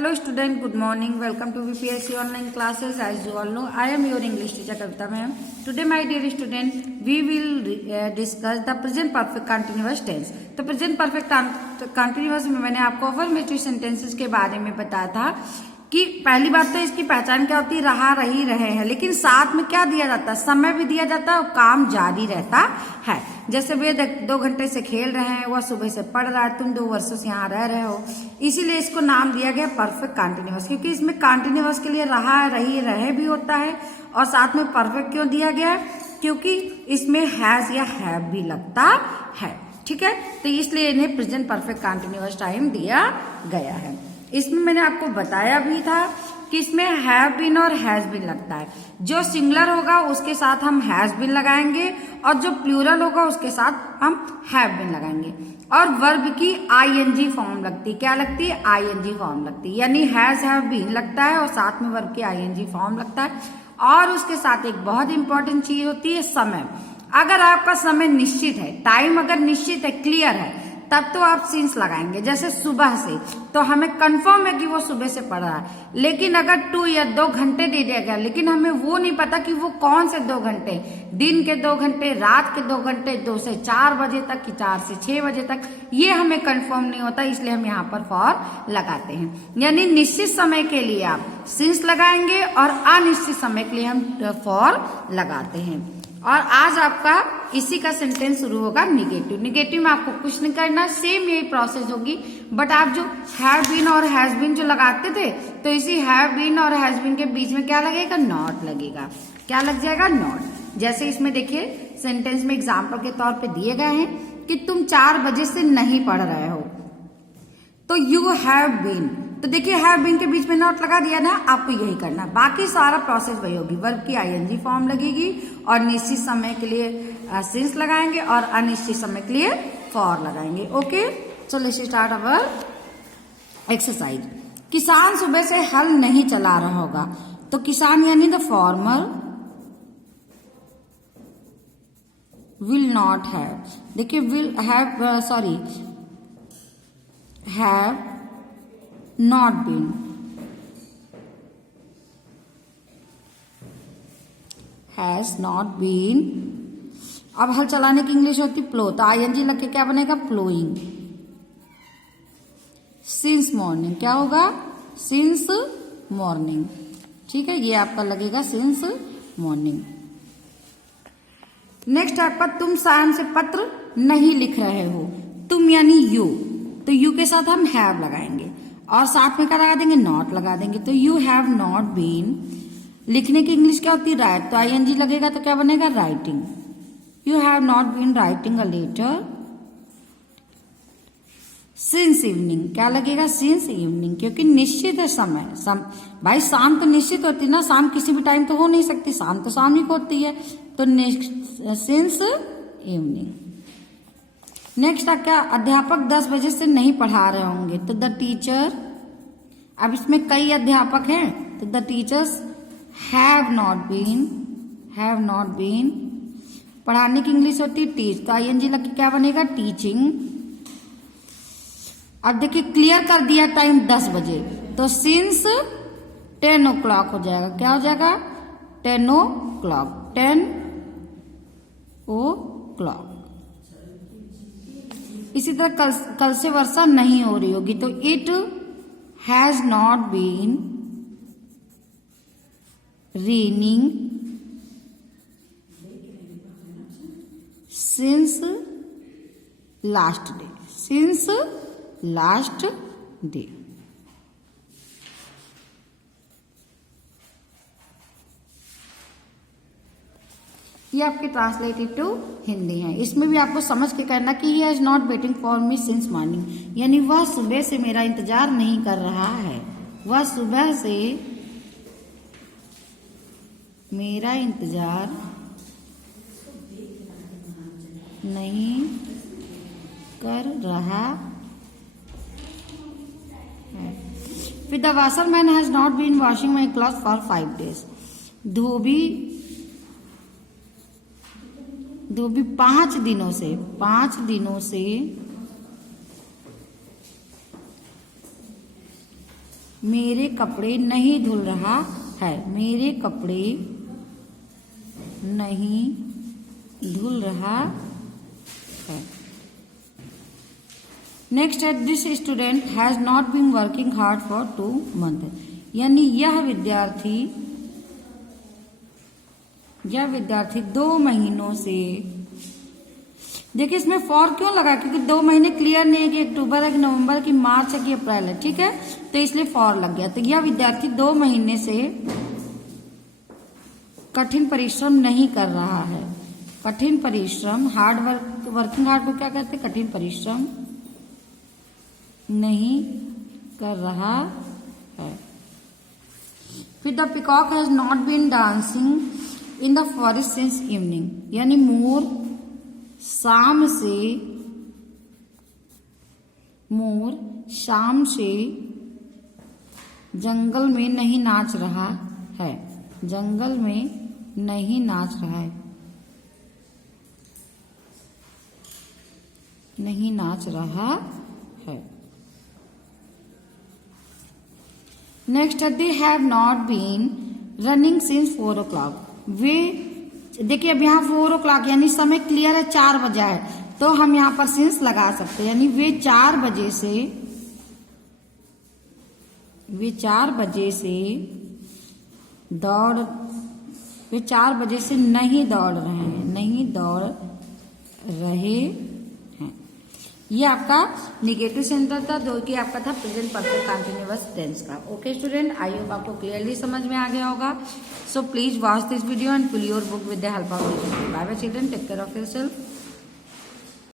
Hello student, good morning. Welcome to VPSC online classes. As you all know, I am your English teacher Kavita ma'am. Today my dear student, we will discuss the present perfect continuous tense. तो present perfect continuous में मैंने आपको affirmative sentences के बारे में बताया था कि पहली बात तो इसकी पहचान क्या होती है, रहा रही रहे हैं, लेकिन साथ में क्या दिया जाता है, समय भी दिया जाता है और काम जारी रहता है। जैसे वे 2 घंटे से खेल रहे हैं, वह सुबह से पढ़ रहा है, तुम 2 वर्षों से यहाँ रह रहे हो, इसीलिए इसको नाम दिया गया परफेक्ट कंटिन्यूअस, क्योंकि इसमें कंटिन्यूअस के लिए रहा रही रहे भी होता है और साथ में परफेक्ट क्यों दिया गया है, क्योंकि इसमें हैज या हैव भी लगता है। ठीक है, तो इसलिए इन्हें प्रेजेंट परफेक्ट कंटिन्यूअस टाइम दिया गया है। इसमें मैंने आपको बताया भी था कि इसमें हैव बीन और हैज बीन लगता है। जो सिंगुलर होगा उसके साथ हम हैज बीन लगाएंगे और जो प्लूरल होगा उसके साथ हम हैव बीन लगाएंगे। और वर्ब की आईएनजी फॉर्म लगती है। क्या लगती है? आईएनजी फॉर्म लगती है, यानी हैज हैव बीन लगता है और साथ में वर्ब की आईएनजी फॉर्म लगता है। और उसके साथ एक बहुत इंपॉर्टेंट चीज होती है समय। अगर आपका समय निश्चित है, टाइम अगर निश्चित है, क्लियर है, तब तो आप सिंस लगाएंगे। जैसे सुबह से, तो हमें कंफर्म है कि वो सुबह से पढ़ रहा है, लेकिन अगर 2 या 2 घंटे दे दिया गया, लेकिन हमें वो नहीं पता कि वो कौन से 2 घंटे, दिन के 2 घंटे, रात के 2 घंटे, 2 से 4 बजे तक कि 4 से 6 बजे तक, ये हमें कंफर्म नहीं होता, इसलिए हम यहाँ पर फॉर लगाते हैं। यानी निश्चित समय के लिए आप सिंस लगाएंगे और अनिश्चित समय के लिए हम फॉर लगाते हैं। और आज आपका इसी का सेंटेंस शुरू होगा निगेटिव। निगेटिव में आपको कुछ नहीं करना, सेम यही प्रोसेस होगी, बट आप जो हैव बीन और हैज बीन जो लगाते थे, तो इसी हैव बीन और हैज बीन के बीच में क्या लगेगा? नॉट लगेगा। क्या लग जाएगा? नॉट। जैसे इसमें देखिए सेंटेंस में एग्जाम्पल के तौर पे दिए गए हैं कि तुम 4 बजे से नहीं पढ़ रहे हो, तो यू हैव बीन, तो देखिए हैव बीन के बीच में नॉट लगा दिया ना, आपको यही करना। बाकी सारा प्रोसेस वही होगी, वर्ब की आईएनजी फॉर्म लगेगी और निश्चित समय के लिए सिंस लगाएंगे और अनिश्चित समय के लिए फॉर लगाएंगे। Okay, so let's start our exercise. किसान सुबह से हल नहीं चला रहा होगा, तो किसान यानी the farmer will not have, देखिए will have, sorry have not been, has not been। अब हल चलाने की इंग्लिश होती प्लो, तो आईएनजी लग के क्या बनेगा? प्लोइंग। सिंस मॉर्निंग क्या होगा? Since morning. ठीक है, ये आपका लगेगा सिंस मॉर्निंग। नेक्स्ट आपका तुम सायन से पत्र नहीं लिख रहे हो, तुम यानी यू, तो यू के साथ हम हैव लगाएंगे और साथ में क्या लगा देंगे? नॉट लगा देंगे। तो यू हैव नॉट बीन, लिखने की इंग्लिश क्या होती है? राइट, तो आईएनजी लगेगा तो क्या बनेगा? Writing. You have not been writing a letter since evening, क्या लगेगा? सिंस इवनिंग, क्योंकि निश्चित है समय। भाई शाम तो निश्चित होती है ना, शाम किसी भी टाइम तो हो नहीं सकती, शाम तो शाम ही को होती है, तो सिंस इवनिंग। नेक्स्ट क्या? अध्यापक 10 बजे से नहीं पढ़ा रहे होंगे, तो द टीचर, अब इसमें कई अध्यापक हैं, तो the teachers have not been, पढ़ाने की इंग्लिश होती है टीच, तो आईएनजी लग के क्या बनेगा? टीचिंग। अब देखिए क्लियर कर दिया टाइम 10 बजे, तो सिंस 10 o'clock हो जाएगा। क्या हो जाएगा? 10 o'clock, 10 o'clock। इसी तरह कल से वर्षा नहीं हो रही होगी, तो it has not been raining since last day, since last day. ये आपके ट्रांसलेटेड टू हिंदी है। इसमें भी आपको समझ के करना कि he has not waiting for me since morning, यानी वह सुबह से मेरा इंतजार नहीं कर रहा है, वह सुबह से मेरा इंतजार नहीं कर रहा है। फिर the washerman has not been washing my cloth for 5 days, धोबी 5 दिनों से मेरे कपड़े नहीं धुल रहा है, मेरे कपड़े नहीं धुल रहा है। नेक्स्ट है this student has not been working hard for 2 month, यानी यह विद्यार्थी 2 महीनों से, देखिए इसमें फॉर क्यों लगा, क्योंकि 2 महीने क्लियर नहीं है कि अक्टूबर है कि नवंबर की मार्च है कि अप्रैल है, ठीक है, तो इसलिए फॉर लग गया। तो यह विद्यार्थी 2 महीने से कठिन परिश्रम नहीं कर रहा है। कठिन परिश्रम, हार्ड वर्क, वर्किंग हार्ड को क्या कहते हैं, कठिन परिश्रम नहीं कर रहा है। फिर the peacock has not been dancing in the forest since evening, यानी मोर शाम से जंगल में नहीं नाच रहा है, जंगल में नहीं नाच रहा है, नहीं नाच रहा है। Next they have not been running since 4 o'clock, वे, देखिए अब यहाँ 4 o'clock यानी समय क्लियर है, 4 बजा है, तो हम यहाँ पर सिंस लगा सकते हैं, यानी वे 4 बजे से नहीं दौड़ रहे हैं, नहीं दौड़ रहे हैं। ये आपका निगेटिव सेंटेंस था, जो कि आपका था प्रेजेंट परफेक्ट कंटीन्यूअस टेंस का। ओके स्टूडेंट, आई होप आपको क्लियरली समझ में आ गया होगा। So please watch this video and fill your book with the help of bye bye children, take care of yourself.